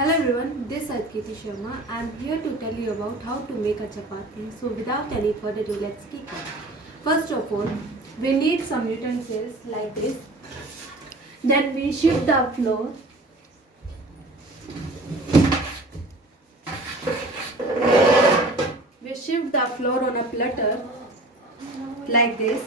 Hello everyone, this is Adkiti Sharma. I am here to tell you about how to make a chapati. So without any further ado, let's kick off. First of all, we need some utensils like this. Then we shift the flour. We shift the flour on a platter like this.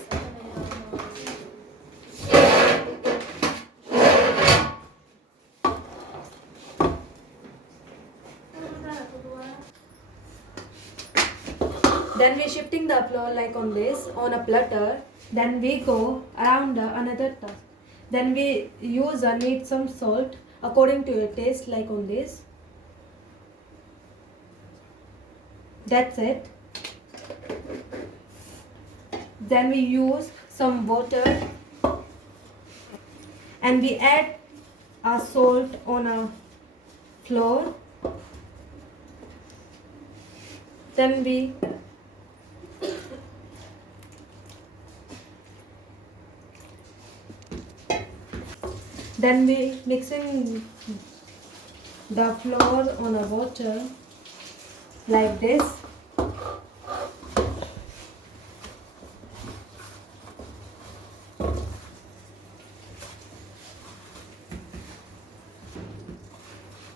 Then we shifting the flour like on this on a platter. Then we go around another task. Then we need some salt according to your taste like on this. That's it. Then we use some water and we add our salt on a flour. Then we mixing the flour on a water like this.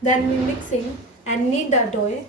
Then we mixing and knead the dough